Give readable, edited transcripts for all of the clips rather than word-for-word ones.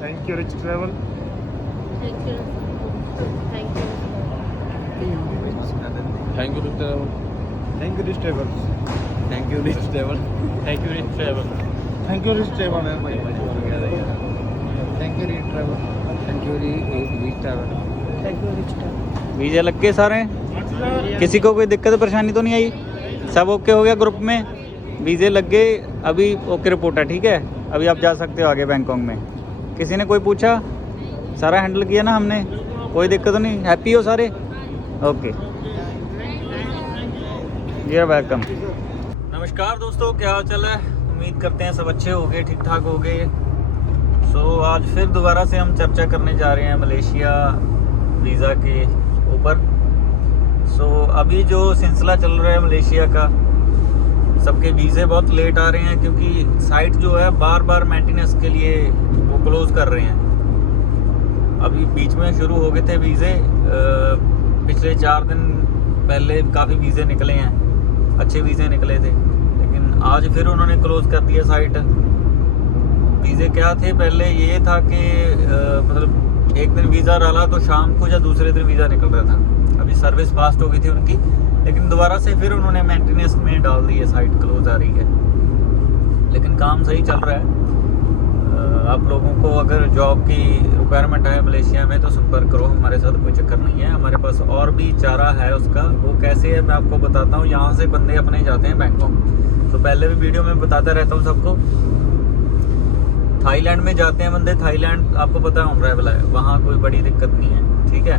Thank you rich travel. Thank you thank you thank you rich travel. Thank you rich travel. Thank you rich travel. Thank you rich travel. Thank you rich travel है भाई। Thank you rich travel. Thank you rich travel. Thank you rich travel. वीज़े लग गए सारे, किसी को कोई दिक्कत परेशानी तो नहीं आई? सब ओके हो गया ग्रुप में, वीज़े लग गए, अभी ओके रिपोर्ट है। ठीक है, अभी आप जा सकते हो आगे बैंकॉक में। किसी ने कोई पूछा? सारा हैंडल किया ना हमने, कोई दिक्कत तो नहीं? हैप्पी हो सारे? ओके, जी वेलकम। नमस्कार दोस्तों, क्या हाल चाल है? उम्मीद करते हैं सब अच्छे हो गए, ठीक ठाक हो गए। सो आज फिर दोबारा से हम चर्चा करने जा रहे हैं मलेशिया वीज़ा के ऊपर। सो अभी जो सिलसिला चल रहा है मलेशिया का, सबके वीज़े बहुत लेट आ रहे हैं क्योंकि साइट जो है बार बार मेंटेनेंस के लिए वो क्लोज़ कर रहे हैं। अभी बीच में शुरू हो गए थे वीज़े, पिछले 4 दिन पहले काफ़ी वीज़े निकले हैं, अच्छे वीज़े निकले थे, लेकिन आज फिर उन्होंने क्लोज़ कर दिया साइट। वीज़े क्या थे पहले, ये था कि मतलब एक दिन वीज़ा डाला तो शाम को या दूसरे दिन वीज़ा निकल रहा था। अभी सर्विस फास्ट हो गई थी उनकी, लेकिन दोबारा से फिर उन्होंने मेंटेनेंस में डाल दी है, साइट क्लोज आ रही है, लेकिन काम सही चल रहा है। आप लोगों को अगर जॉब की रिक्वायरमेंट है मलेशिया में तो संपर्क करो हमारे साथ, कोई चक्कर नहीं है। हमारे पास और भी चारा है उसका, वो कैसे है मैं आपको बताता हूँ। यहाँ से बंदे अपने जाते हैं बैंकॉक, तो पहले भी वीडियो में बताता रहता हूँ सबको। थाईलैंड में जाते हैं बंदे, थाईलैंड आपको पता है अनराइवल है, वहाँ कोई बड़ी दिक्कत नहीं है, ठीक है।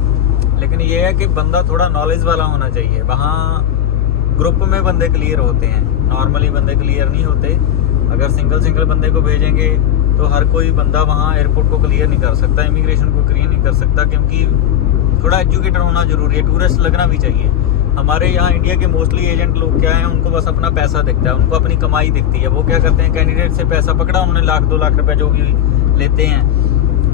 लेकिन ये है कि बंदा थोड़ा नॉलेज वाला होना चाहिए। वहाँ ग्रुप में बंदे क्लियर होते हैं, नॉर्मली बंदे क्लियर नहीं होते। अगर सिंगल बंदे को भेजेंगे तो हर कोई बंदा वहाँ एयरपोर्ट को क्लियर नहीं कर सकता, इमिग्रेशन को क्लियर नहीं कर सकता, क्योंकि थोड़ा एजुकेटेड होना ज़रूरी है, टूरिस्ट लगना भी चाहिए। हमारे यहाँ इंडिया के मोस्टली एजेंट लोग क्या हैं, उनको बस अपना पैसा दिखता है, उनको अपनी कमाई दिखती है। वो क्या करते हैं, कैंडिडेट से पैसा पकड़ा उन्होंने, 1-2 लाख रुपए जो भी लेते हैं,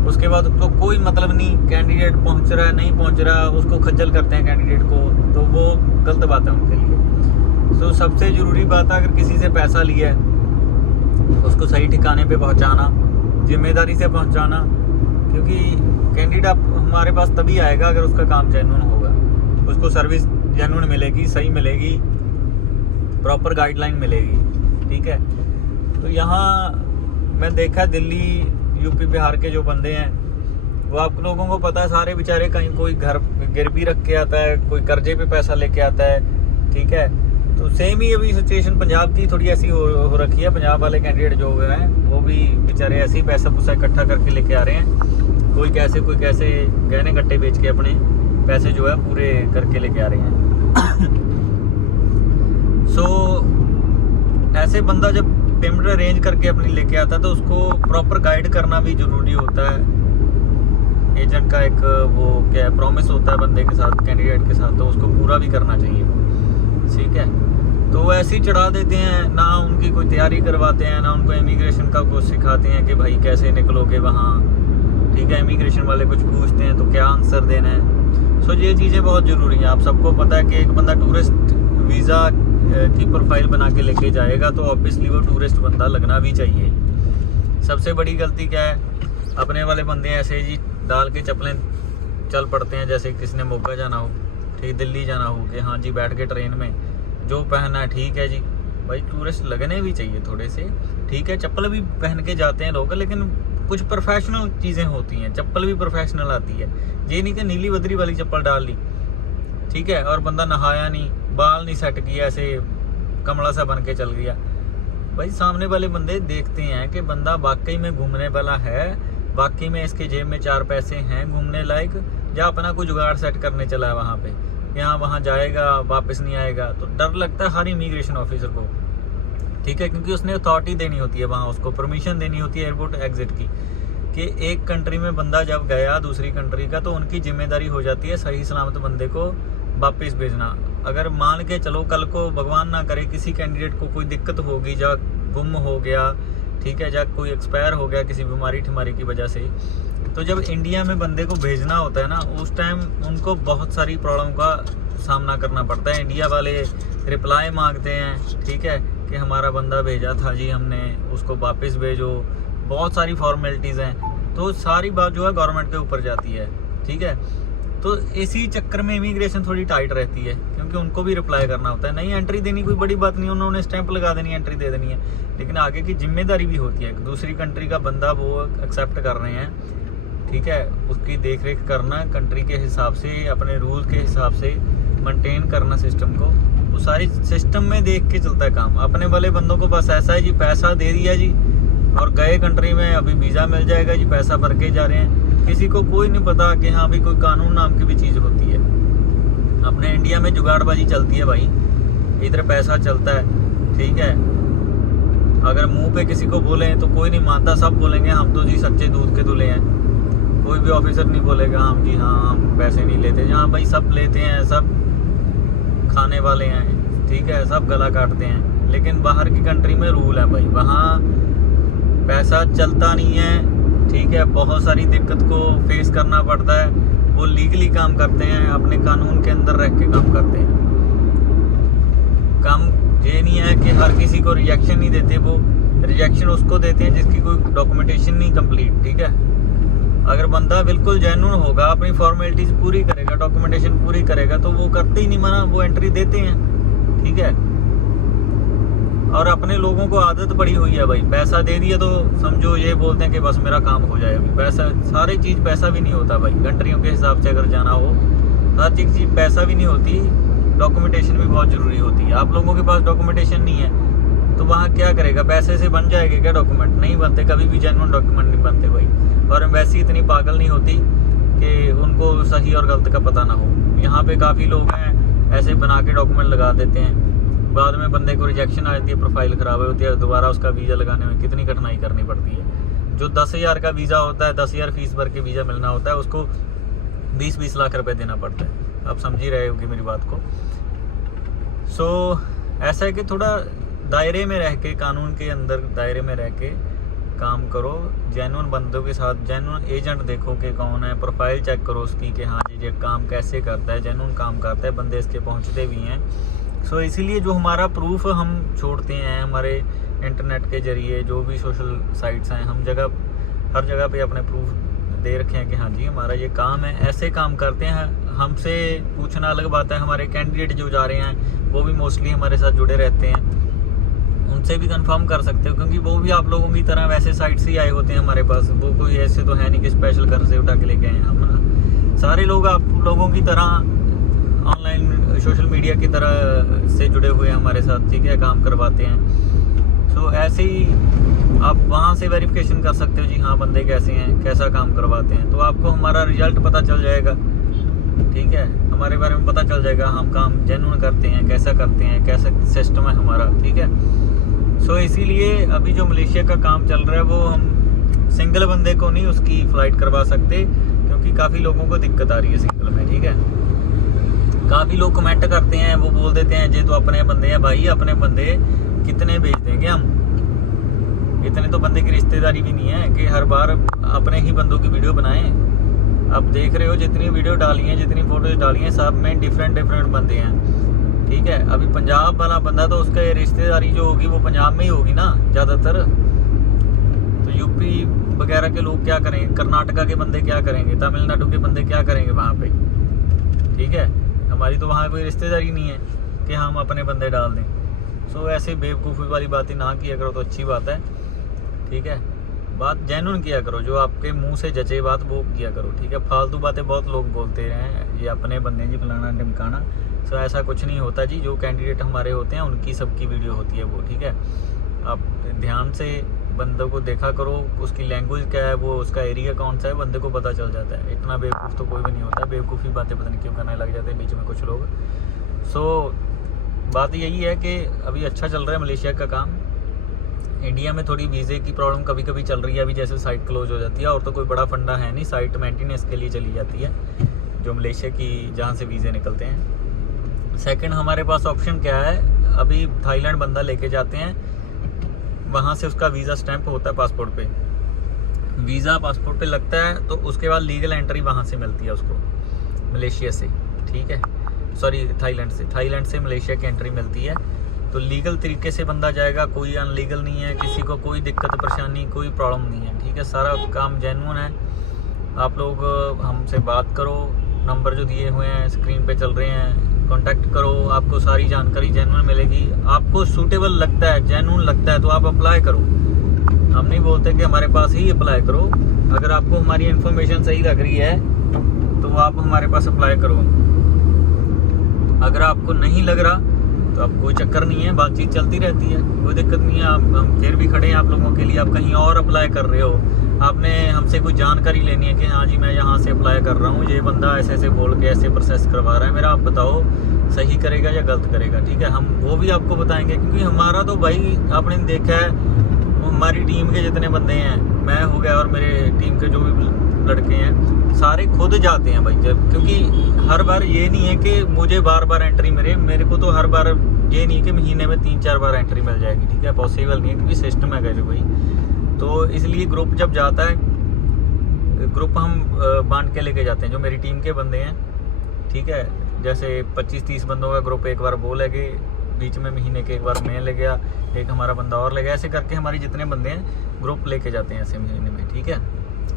उसके बाद उसको कोई मतलब नहीं, कैंडिडेट पहुंच रहा है नहीं पहुंच रहा, उसको खज्जल करते हैं कैंडिडेट को, तो वो गलत बात है उनके लिए। तो सबसे ज़रूरी बात है, अगर किसी से पैसा लिया है उसको सही ठिकाने पे पहुंचाना, जिम्मेदारी से पहुंचाना, क्योंकि कैंडिडेट हमारे पास तभी आएगा अगर उसका काम जेन्युइन होगा, उसको सर्विस जेन्युइन मिलेगी, सही मिलेगी, प्रॉपर गाइडलाइन मिलेगी, ठीक है। तो यहाँ मैं देखा दिल्ली, यूपी, बिहार के जो बंदे हैं वो आप लोगों को पता है, सारे बेचारे कहीं कोई घर गिरवी रख के आता है, कोई कर्जे पे पैसा लेके आता है, ठीक है। तो सेम ही अभी सिचुएशन पंजाब की थोड़ी ऐसी हो रखी है। पंजाब वाले कैंडिडेट जो हैं वो भी बेचारे ऐसे ही पैसा पुसा इकट्ठा करके लेके आ रहे हैं, कोई कैसे गहने गट्टे बेच के अपने पैसे जो है पूरे करके लेके आ रहे हैं। सो ऐसे बंदा जब पेमेंट अरेंज करके अपनी लेके आता है तो उसको प्रॉपर गाइड करना भी जरूरी होता है। एजेंट का एक वो क्या प्रॉमिस होता है बंदे के साथ, कैंडिडेट के साथ, तो उसको पूरा भी करना चाहिए, ठीक है। तो वो ऐसे ही चढ़ा देते हैं, ना उनकी कोई तैयारी करवाते हैं, ना उनको इमिग्रेशन का कुछ सिखाते हैं कि भाई कैसे निकलोगे वहाँ, ठीक है। इमिग्रेशन वाले कुछ पूछते हैं तो क्या आंसर देना है। सो ये चीज़ें बहुत ज़रूरी हैं। आप सबको पता है कि एक बंदा टूरिस्ट वीज़ा की प्रोफाइल बना के लेके जाएगा तो ऑब्वियसली वो टूरिस्ट बंदा लगना भी चाहिए। सबसे बड़ी गलती क्या है, अपने वाले बंदे ऐसे जी डाल के चप्पलें चल पड़ते हैं, जैसे किसी ने मोगा जाना हो, ठीक, दिल्ली जाना हो, कि हाँ जी बैठ के ट्रेन में जो पहना है ठीक है जी। भाई टूरिस्ट लगने भी चाहिए थोड़े से, ठीक है। चप्पल भी पहन के जाते हैं लोग, लेकिन कुछ प्रोफेशनल चीज़ें होती हैं, चप्पल भी प्रोफेशनल आती है। ये नहीं कि नीली बदरी वाली चप्पल डाल ली, ठीक है, और बंदा नहाया नहीं, बाल नहीं सेट किया, ऐसे कमला सा बन के चल गया। भाई सामने वाले बंदे देखते हैं कि बंदा वाकई में घूमने वाला है, वाकई में इसके जेब में 4 पैसे हैं घूमने लायक, या अपना कोई जुगाड़ सेट करने चला है वहाँ पे, यहाँ वहाँ जाएगा वापस नहीं आएगा। तो डर लगता है हर इमिग्रेशन ऑफिसर को, ठीक है, क्योंकि उसने अथॉरिटी देनी होती है वहाँ, उसको परमिशन देनी होती है एयरपोर्ट एग्जिट की, कि एक कंट्री में बंदा जब गया दूसरी कंट्री का, तो उनकी जिम्मेदारी हो जाती है सही सलामत बंदे को वापस भेजना। अगर मान के चलो कल को भगवान ना करे किसी कैंडिडेट को कोई दिक्कत होगी, या गुम हो गया, ठीक है, या कोई एक्सपायर हो गया किसी बीमारी ठमारी की वजह से, तो जब इंडिया में बंदे को भेजना होता है ना, उस टाइम उनको बहुत सारी प्रॉब्लम का सामना करना पड़ता है। इंडिया वाले रिप्लाई मांगते हैं, ठीक है, कि हमारा बंदा भेजा था जी हमने, उसको वापस भेजो, बहुत सारी फॉर्मेलिटीज़ हैं। तो सारी बात जो है गवर्नमेंट के ऊपर जाती है, ठीक है। तो इसी चक्कर में इमिग्रेशन थोड़ी टाइट रहती है, क्योंकि उनको भी रिप्लाई करना होता है। नहीं एंट्री देनी कोई बड़ी बात नहीं, उन्होंने स्टैंप लगा देनी है, एंट्री दे देनी है, लेकिन आगे की जिम्मेदारी भी होती है। दूसरी कंट्री का बंदा वो एक्सेप्ट कर रहे हैं, ठीक है, उसकी देख रेख करना कंट्री के हिसाब से, अपने रूल के हिसाब से मेंटेन करना सिस्टम को, वो सारी सिस्टम में देख के चलता है काम। अपने वाले बंदों को बस ऐसा है जी, पैसा दे दिया जी और गए कंट्री में, अभी वीज़ा मिल जाएगा जी, पैसा भर के जा रहे हैं। किसी को कोई नहीं पता कि हाँ भी कोई कानून नाम की भी चीज़ होती है। अपने इंडिया में जुगाड़बाजी चलती है भाई, इधर पैसा चलता है, ठीक है। अगर मुंह पे किसी को बोले तो कोई नहीं मानता, सब बोलेंगे हम तो जी सच्चे दूध के दूल्हे हैं। कोई भी ऑफिसर नहीं बोलेगा हम जी हाँ हम पैसे नहीं लेते। हाँ भाई सब लेते हैं, सब खाने वाले हैं, ठीक है, सब गला काटते हैं। लेकिन बाहर की कंट्री में रूल है भाई, वहाँ पैसा चलता नहीं है, ठीक है। बहुत सारी दिक्कत को फेस करना पड़ता है। वो लीगली काम करते हैं, अपने कानून के अंदर रह के काम करते हैं। काम ये नहीं है कि हर किसी को रिजेक्शन नहीं देते, वो रिजेक्शन उसको देते हैं जिसकी कोई डॉक्यूमेंटेशन नहीं कंप्लीट, ठीक है। अगर बंदा बिल्कुल जेन्युइन होगा, अपनी फॉर्मेलिटीज पूरी करेगा, डॉक्यूमेंटेशन पूरी करेगा, तो वो करते ही नहीं मना, वो एंट्री देते हैं, ठीक है। और अपने लोगों को आदत पड़ी हुई है भाई, पैसा दे दिया तो समझो ये बोलते हैं कि बस मेरा काम हो जाए। अभी पैसा, सारी चीज़ पैसा भी नहीं होता भाई, कंट्रियों के हिसाब से अगर जाना हो, हर चीज़ पैसा भी नहीं होती, डॉक्यूमेंटेशन भी बहुत ज़रूरी होती है। आप लोगों के पास डॉक्यूमेंटेशन नहीं है तो वहाँ क्या करेगा, पैसे से बन जाएगा क्या डॉक्यूमेंट? नहीं बनते, कभी भी जेन्युइन डॉक्यूमेंट नहीं बनते भाई। और एम्बेसी इतनी पागल नहीं होती कि उनको सही और गलत का पता ना हो। यहाँ पे काफ़ी लोग हैं ऐसे बना के डॉक्यूमेंट लगा देते हैं, बाद में बंदे को रिजेक्शन आ जाती है, प्रोफाइल ख़राब होती है, दोबारा उसका वीज़ा लगाने में कितनी कठिनाई करनी पड़ती है। जो 10,000 का वीज़ा होता है, 10,000 फीस भर के वीज़ा मिलना होता है, उसको 20-20 लाख रुपए देना पड़ता है। आप समझ ही रहे होगी मेरी बात को। सो ऐसा है कि थोड़ा दायरे में रह के, कानून के अंदर दायरे में रह के काम करो। जेन्युइन बंदों के साथ, जेन्युइन एजेंट देखो कि कौन है, प्रोफाइल चेक करो उसकी कि हाँ जी ये काम कैसे करता है, जेन्युइन काम करता है, बंदे इसके पहुँचते भी हैं। सो इसीलिए जो हमारा प्रूफ हम छोड़ते हैं हमारे इंटरनेट के ज़रिए, जो भी सोशल साइट्स हैं, हम हर जगह पे अपने प्रूफ दे रखे हैं कि हाँ जी हमारा ये काम है, ऐसे काम करते हैं। हमसे पूछना अलग बात है, हमारे कैंडिडेट जो जा रहे हैं वो भी मोस्टली हमारे साथ जुड़े रहते हैं, उनसे भी कंफर्म कर सकते हो, क्योंकि वो भी आप लोगों की तरह वैसे साइट से ही आए होते हैं हमारे पास। वो कोई ऐसे तो है नहीं कि स्पेशल घर से उठा के लेके आए हम ना। सारे लोग आप लोगों की तरह ऑनलाइन सोशल मीडिया की तरह से जुड़े हुए हैं हमारे साथ, ठीक है, काम करवाते हैं। सो ऐसे ही आप वहाँ से वेरिफिकेशन कर सकते हो जी हाँ बंदे कैसे हैं, कैसा काम करवाते हैं, तो आपको हमारा रिजल्ट पता चल जाएगा, ठीक है। हमारे बारे में पता चल जाएगा, हम काम जेन्युइन करते हैं, कैसा करते हैं, कैसा सिस्टम है हमारा, ठीक है। सो इसीलिए अभी जो मलेशिया का काम चल रहा है वो हम सिंगल बंदे को नहीं उसकी फ़्लाइट करवा सकते, क्योंकि काफ़ी लोगों को दिक्कत आ रही है सिंगल में, ठीक है। काफ़ी लोग कमेंट करते हैं, वो बोल देते हैं जे तो अपने बंदे हैं। भाई अपने बंदे कितने भेज देंगे हम? इतने तो बंदे की रिश्तेदारी भी नहीं है कि हर बार अपने ही बंदों की वीडियो बनाएं। अब देख रहे हो जितनी वीडियो डाली हैं, जितनी फोटोज डाली हैं, सब में डिफरेंट बंदे हैं, ठीक है। अभी पंजाब वाला बंदा तो उसका रिश्तेदारी जो होगी वो पंजाब में ही होगी ना ज़्यादातर। तो यूपी वगैरह के लोग क्या करेंगे, कर्नाटका के बंदे क्या करेंगे, तमिलनाडु के बंदे क्या करेंगे वहाँ पे, ठीक है। हमारी तो वहाँ कोई रिश्तेदारी नहीं है कि हम अपने बंदे डाल दें। सो ऐसे बेवकूफ़ी वाली बातें ना किया करो तो अच्छी बात है, ठीक है। बात जेन्युइन किया करो, जो आपके मुंह से जचे बात वो किया करो, ठीक है। फालतू बातें बहुत लोग बोलते हैं, ये अपने बंदे जी फलाना ढिमकाना। सो ऐसा कुछ नहीं होता जी, जो कैंडिडेट हमारे होते हैं उनकी सबकी वीडियो होती है वो, ठीक है। आप ध्यान से बंदों को देखा करो, उसकी लैंग्वेज क्या है, वो उसका एरिया कौन सा है, बंदे को पता चल जाता है। इतना बेवकूफ़ तो कोई भी नहीं होता, बेवकूफ़ी बातें पता नहीं क्यों करने लग जाते हैं बीच में कुछ लोग। सो बात यही है कि अभी अच्छा चल रहा है मलेशिया का काम। इंडिया में थोड़ी वीज़े की प्रॉब्लम कभी कभी चल रही है, अभी जैसे साइट क्लोज हो जाती है, और तो कोई बड़ा फंडा है नहीं, साइट मेंटेनेंस के लिए चली जाती है जो मलेशिया की, जहाँ से वीज़े निकलते हैं। सेकंड हमारे पास ऑप्शन क्या है, अभी थाईलैंड बंदा लेके जाते हैं, वहाँ से उसका वीज़ा स्टैंप होता है पासपोर्ट पे, वीज़ा पासपोर्ट पे लगता है, तो उसके बाद लीगल एंट्री वहाँ से मिलती है उसको मलेशिया से, ठीक है, सॉरी थाईलैंड से मलेशिया की एंट्री मिलती है। तो लीगल तरीके से बंदा जाएगा, कोई अनलीगल नहीं है, किसी को कोई दिक्कत परेशानी कोई प्रॉब्लम नहीं है, ठीक है। सारा काम जेन्युइन है। आप लोग हमसे बात करो, नंबर जो दिए हुए हैं स्क्रीन पे चल रहे हैं, कांटेक्ट करो, आपको सारी जानकारी जेन्युइन मिलेगी। आपको सूटेबल लगता है, जेन्युइन लगता है तो आप अप्लाई करो। हम नहीं बोलते कि हमारे पास ही अप्लाई करो, अगर आपको हमारी इन्फॉर्मेशन सही लग रही है तो आप हमारे पास अप्लाई करो। अगर आपको नहीं लग रहा तो अब कोई चक्कर नहीं है, बातचीत चलती रहती है, कोई दिक्कत नहीं है। हम फिर भी खड़े हैं आप लोगों के लिए। आप कहीं और अप्लाई कर रहे हो, आपने हमसे कोई जानकारी लेनी है कि हाँ जी मैं यहाँ से अप्लाई कर रहा हूँ, ये बंदा ऐसे ऐसे बोल के ऐसे प्रोसेस करवा रहा है मेरा, आप बताओ सही करेगा या गलत करेगा, ठीक है। हम वो भी आपको बताएंगे, क्योंकि हमारा तो भाई आपने देखा है, हमारी टीम के जितने बंदे हैं, मैं हो गया और मेरे टीम के जो भी लड़के हैं, सारे खुद जाते हैं भाई। जब क्योंकि हर बार ये नहीं है कि मुझे बार बार एंट्री मेरे को तो हर बार ये नहीं है कि महीने में 3-4 बार एंट्री मिल जाएगी, ठीक है, पॉसिबल नहीं है, क्योंकि सिस्टम है कैसे भाई। तो इसलिए ग्रुप जब जाता है, ग्रुप हम बांट के लेके जाते हैं, जो मेरी टीम के बंदे हैं, ठीक है। जैसे 25-30 बंदों का ग्रुप एक बार वो ले गए, बीच में महीने के एक बार मैं ले गया, एक हमारा बंदा और ले गया, ऐसे करके हमारी जितने बंदे हैं ग्रुप लेके जाते हैं ऐसे महीने में, ठीक है।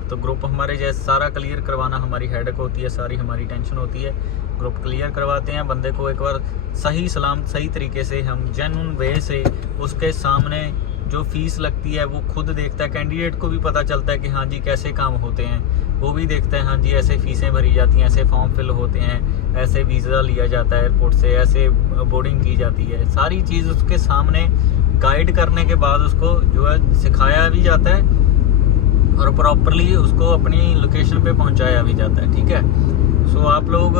तो ग्रुप हमारे जैसे सारा क्लियर करवाना हमारी हेडेक होती है, सारी हमारी टेंशन होती है। ग्रुप क्लियर करवाते हैं, बंदे को एक बार सही सलामत सही तरीके से हम जेन्युइन वे से उसके सामने जो फीस लगती है वो खुद देखता है। कैंडिडेट को भी पता चलता है कि हाँ जी कैसे काम होते हैं, वो भी देखता है हाँ जी ऐसे फीसें भरी जाती हैं, ऐसे फॉर्म फिल होते हैं, ऐसे वीज़ा लिया जाता है एयरपोर्ट से, ऐसे बोर्डिंग की जाती है। सारी चीज़ उसके सामने गाइड करने के बाद उसको जो है सिखाया भी जाता है और प्रॉपरली उसको अपनी लोकेशन पे पहुंचाया भी जाता है, ठीक है। सो आप लोग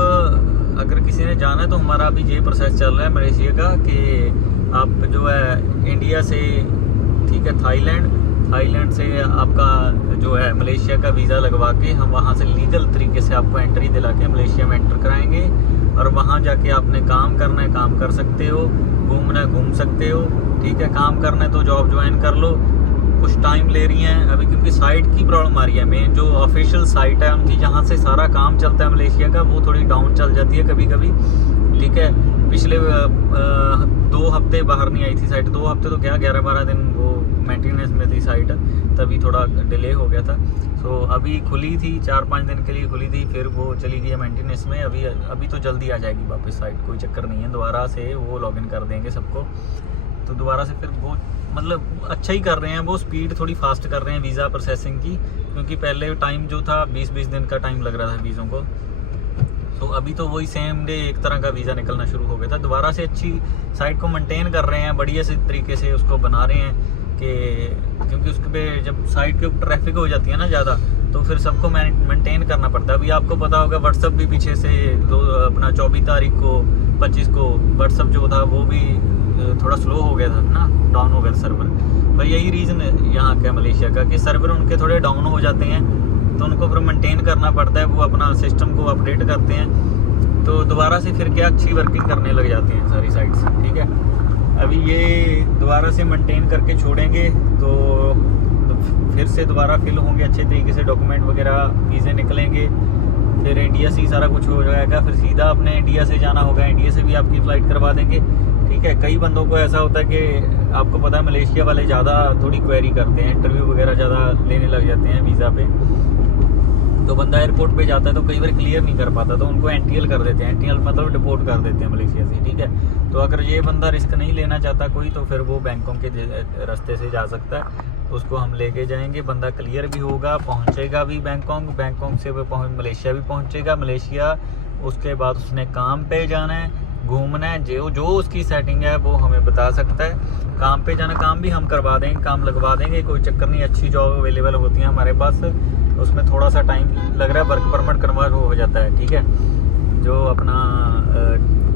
अगर किसी ने जाना है तो हमारा अभी ये प्रोसेस चल रहा है मलेशिया का कि आप जो है इंडिया से, ठीक है, थाईलैंड से आपका जो है मलेशिया का वीज़ा लगवा के हम वहाँ से लीगल तरीके से आपको एंट्री दिला के मलेशिया में एंटर कराएंगे और वहाँ जाके आपने काम करना है काम कर सकते हो, घूमना है घूम सकते हो, ठीक है। काम करना है तो जॉब ज्वाइन कर लो। कुछ टाइम ले रही हैं अभी क्योंकि साइट की प्रॉब्लम आ रही है। मेन जो ऑफिशियल साइट है उनकी, जहाँ से सारा काम चलता है मलेशिया का, वो थोड़ी डाउन चल जाती है कभी कभी, ठीक है। पिछले 2 हफ्ते बाहर नहीं आई थी साइट, 2 हफ्ते तो क्या 11-12 दिन वो मेंटेनेंस में थी साइट, तभी थोड़ा डिले हो गया था। सो अभी खुली थी, 4-5 दिन के लिए खुली थी, फिर वो चली गई मेंटेनेंस में। अभी तो जल्दी आ जाएगी वापस साइट, कोई चक्कर नहीं है। दोबारा से वो लॉगिन कर देंगे सबको, तो दोबारा से फिर वो मतलब अच्छा ही कर रहे हैं, वो स्पीड थोड़ी फास्ट कर रहे हैं वीज़ा प्रोसेसिंग की, क्योंकि पहले टाइम जो था 20-20 दिन का टाइम लग रहा था वीज़ों को। तो अभी तो वही सेम डे एक तरह का वीज़ा निकलना शुरू हो गया था। दोबारा से अच्छी साइट को मेंटेन कर रहे हैं, बढ़िया से तरीके से उसको बना रहे हैं कि क्योंकि उसके पे जब साइट के ऊपर ट्रैफिक हो जाती है ना ज़्यादा, तो फिर सबको मेंटेन करना पड़ता है। अभी आपको पता होगा व्हाट्सअप भी पीछे से अपना 24 तारीख को 25 को व्हाट्सअप जो था वो भी थोड़ा स्लो हो गया था ना, डाउन हो गया था सर्वर। पर यही रीज़न है यहाँ का मलेशिया का कि सर्वर उनके थोड़े डाउन हो जाते हैं, तो उनको फिर मेंटेन करना पड़ता है, वो अपना सिस्टम को अपडेट करते हैं, तो दोबारा से फिर क्या अच्छी वर्किंग करने लग जाती हैं सारी साइट्स, ठीक है। अभी ये दोबारा से मेंटेन करके छोड़ेंगे तो फिर से दोबारा फिल होंगे अच्छे तरीके से, डॉक्यूमेंट वगैरह वीज़े निकलेंगे, फिर इंडिया से ही सारा कुछ हो जाएगा। फिर सीधा अपने इंडिया से जाना होगा, इंडिया से भी आपकी फ़्लाइट करवा देंगे, ठीक है। कई बंदों को ऐसा होता है कि आपको पता है मलेशिया वाले ज़्यादा थोड़ी क्वेरी करते हैं, इंटरव्यू वगैरह ज़्यादा लेने लग जाते हैं वीज़ा पे, तो बंदा एयरपोर्ट पे जाता है तो कई बार क्लियर नहीं कर पाता, तो उनको एनटीएल कर देते हैं। एनटीएल मतलब डिपोर्ट कर देते हैं मलेशिया से, ठीक है। तो अगर ये बंदा रिस्क नहीं लेना चाहता कोई, तो फिर वो बैंकॉक के रास्ते से जा सकता है, उसको हम लेके जाएंगे, बंदा क्लियर भी होगा, पहुंचेगा भी बैंकॉक से वो मलेशिया भी पहुंचेगा। मलेशिया उसके बाद उसने काम पे जाना है, घूमना है, जो उसकी सेटिंग है वो हमें बता सकता है। काम पे जाना, काम भी हम करवा देंगे, काम लगवा देंगे, कोई चक्कर नहीं। अच्छी जॉब अवेलेबल होती है हमारे पास, उसमें थोड़ा सा टाइम लग रहा है, वर्क परमिट कन्वर्ट हो जाता है, ठीक है, जो अपना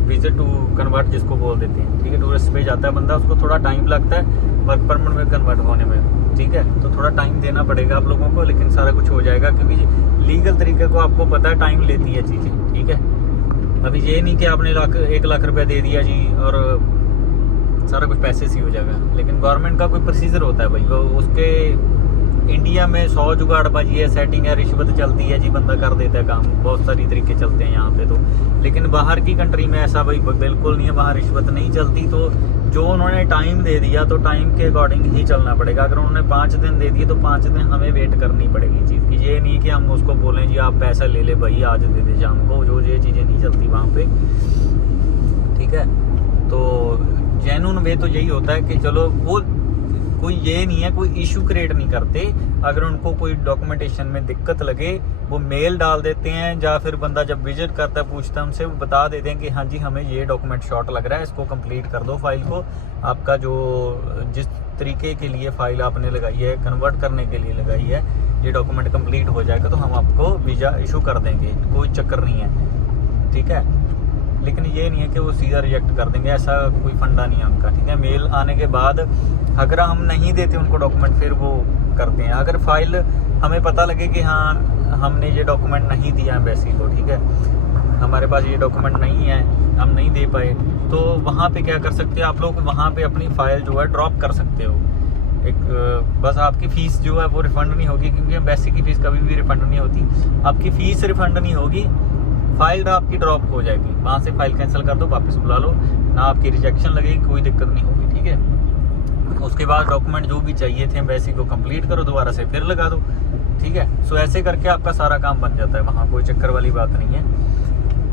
विजिट टू कन्वर्ट जिसको बोल देते हैं, ठीक है। टूरिस्ट पे जाता है बंदा, उसको थोड़ा टाइम लगता है वर्क परमिट में कन्वर्ट होने में, ठीक है। तो थोड़ा टाइम देना पड़ेगा आप लोगों को, लेकिन सारा कुछ हो जाएगा, क्योंकि लीगल तरीके को आपको पता है टाइम लेती है चीज़ें, ठीक है। अभी ये नहीं कि आपने 1 लाख रुपया दे दिया जी और सारा कुछ पैसे से ही हो जाएगा, लेकिन गवर्नमेंट का कोई प्रोसीजर होता है भाई, वो उसके इंडिया में 100 जुगाड़बाजी है, सेटिंग है, रिश्वत चलती है जी, बंदा कर देता है काम, बहुत सारी तरीके चलते हैं यहाँ पे तो। लेकिन बाहर की कंट्री में ऐसा भाई बिल्कुल नहीं है, वहाँ रिश्वत नहीं चलती, तो जो उन्होंने टाइम दे दिया तो टाइम के अकॉर्डिंग ही चलना पड़ेगा। अगर उन्होंने 5 दिन दे दिए तो 5 दिन हमें वेट करनी पड़ेगी चीज़ की। ये नहीं कि हम उसको बोलें जी आप पैसा ले ले भाई आज दे दे शाम को, जो ये चीज़ें नहीं चलती वहाँ पे, ठीक है। तो जेन्युइन वे तो यही होता है कि चलो वो कोई ये नहीं है, कोई इशू क्रिएट नहीं करते। अगर उनको कोई डॉक्यूमेंटेशन में दिक्कत लगे वो मेल डाल देते हैं, या फिर बंदा जब विजिट करता है पूछता है उनसे, वो बता देते हैं कि हाँ जी हमें ये डॉक्यूमेंट शॉर्ट लग रहा है, इसको कंप्लीट कर दो फाइल को। आपका जो जिस तरीके के लिए फाइल आपने लगाई है, कन्वर्ट करने के लिए लगाई है, ये डॉक्यूमेंट कंप्लीट हो जाएगा तो हम आपको वीज़ा इशू कर देंगे, कोई चक्कर नहीं है, ठीक है। लेकिन ये नहीं है कि वो सीधा रिजेक्ट कर देंगे, ऐसा कोई फंडा नहीं है उनका, ठीक है। मेल आने के बाद अगर हम नहीं देते उनको डॉक्यूमेंट फिर वो करते हैं। अगर फाइल हमें पता लगे कि हाँ हमने ये डॉक्यूमेंट नहीं दिया एम्बेसी को, ठीक है, हमारे पास ये डॉक्यूमेंट नहीं है, हम नहीं दे पाए, तो वहाँ पे क्या कर सकते हैं आप लोग, वहाँ पे अपनी फ़ाइल जो है ड्रॉप कर सकते हो। एक बस आपकी फ़ीस जो है वो रिफ़ंड नहीं होगी, क्योंकि एम्बेसी की फ़ीस कभी भी रिफ़ंड नहीं होती। आपकी फ़ीस रिफ़ंड नहीं होगी, फाइल आपकी ड्रॉप हो जाएगी, वहाँ से फाइल कैंसिल कर दो, वापस बुला लो, ना आपकी रिजेक्शन लगेगी, कोई दिक्कत नहीं होगी, ठीक है। उसके बाद डॉक्यूमेंट जो भी चाहिए थे एम्बेसी को कंप्लीट करो, दोबारा से फिर लगा दो, ठीक है। सो ऐसे करके आपका सारा काम बन जाता है, वहाँ कोई चक्कर वाली बात नहीं है।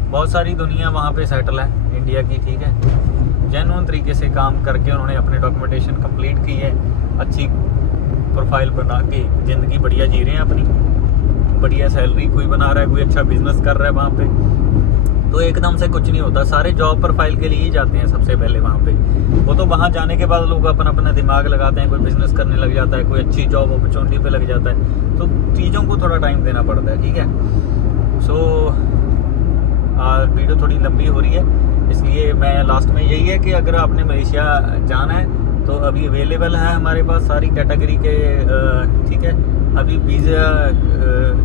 बहुत सारी दुनिया वहाँ पे सेटल है इंडिया की, ठीक है। जेन्युइन तरीके से काम करके उन्होंने अपने डॉक्यूमेंटेशन कंप्लीट की है, अच्छी प्रोफाइल बना के ज़िंदगी बढ़िया जी रहे हैं अपनी, बढ़िया सैलरी कोई बना रहा है, कोई अच्छा बिजनेस कर रहा है वहाँ पे। तो एकदम से कुछ नहीं होता, सारे जॉब प्रोफाइल के लिए ही जाते हैं सबसे पहले वहाँ पे। वो तो वहाँ जाने के बाद लोग अपना अपना दिमाग लगाते हैं, कोई बिजनेस करने लग जाता है, कोई अच्छी जॉब अपॉर्चुनिटी पे लग जाता है, तो चीज़ों को थोड़ा टाइम देना पड़ता है, ठीक है। सो वीडियो थोड़ी लंबी हो रही है, इसलिए मैं लास्ट में यही है कि अगर आपने मलेशिया जाना है तो अभी अवेलेबल है हमारे पास सारी कैटेगरी के, ठीक है। अभी वीज़ा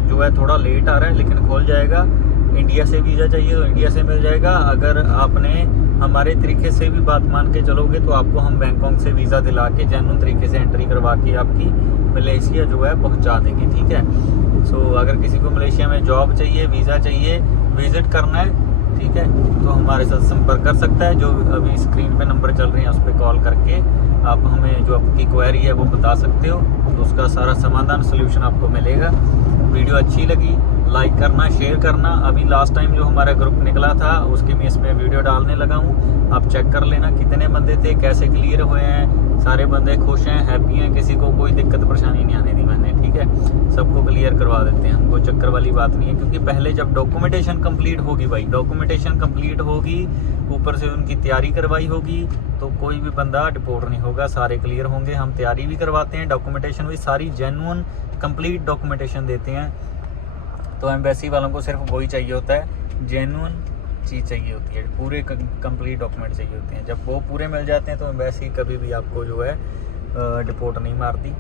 जो है थोड़ा लेट आ रहा है, लेकिन खुल जाएगा। इंडिया से वीज़ा चाहिए तो इंडिया से मिल जाएगा। अगर आपने हमारे तरीके से भी बात मान के चलोगे तो आपको हम बैंकॉक से वीज़ा दिला के जेन्युइन तरीके से एंट्री करवा के आपकी मलेशिया जो है पहुंचा देंगे, ठीक है। सो अगर किसी को मलेशिया में जॉब चाहिए, वीज़ा चाहिए, विज़िट करना है, ठीक है, तो हमारे साथ संपर्क कर सकता है। जो अभी स्क्रीन पे नंबर चल रहे हैं उस पर कॉल करके आप हमें जो आपकी क्वेरी है वो बता सकते हो, तो उसका सारा समाधान सोल्यूशन आपको मिलेगा। वीडियो अच्छी लगी लाइक करना, शेयर करना। अभी लास्ट टाइम जो हमारा ग्रुप निकला था उसकी मैं इसमें वीडियो डालने लगा हूँ, आप चेक कर लेना कितने बंदे थे, कैसे क्लियर हुए हैं, सारे बंदे खुश हैं, हैप्पी हैं, किसी को कोई दिक्कत परेशानी नहीं आने दी मैंने, ठीक है। सबको क्लियर करवा देते हैं, कोई चक्कर वाली बात नहीं है। क्योंकि पहले जब डॉक्यूमेंटेशन कंप्लीट होगी भाई, डॉक्यूमेंटेशन कंप्लीट होगी, ऊपर से उनकी तैयारी करवाई होगी, तो कोई भी बंदा डिपोर्ट नहीं होगा, सारे क्लियर होंगे। हम तैयारी भी करवाते हैं, डॉक्यूमेंटेशन भी सारी जेन्युइन कंप्लीट डॉक्यूमेंटेशन देते हैं। तो एम्बेसी वालों को सिर्फ वही चाहिए होता है, जेन्युइन चीज़ चाहिए होती है, पूरे कंप्लीट डॉक्यूमेंट चाहिए होते हैं। जब वो पूरे मिल जाते हैं तो एम्बेसी कभी भी आपको जो है डिपोर्ट नहीं मारती,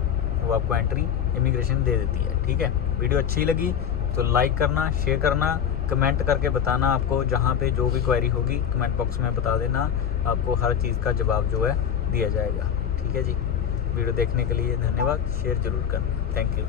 वो आपको एंट्री इमिग्रेशन दे देती है, ठीक है। वीडियो अच्छी लगी तो लाइक करना, शेयर करना, कमेंट करके बताना, आपको जहाँ पे जो भी क्वेरी होगी कमेंट बॉक्स में बता देना, आपको हर चीज़ का जवाब जो है दिया जाएगा, ठीक है जी। वीडियो देखने के लिए धन्यवाद, शेयर ज़रूर करना, थैंक यू।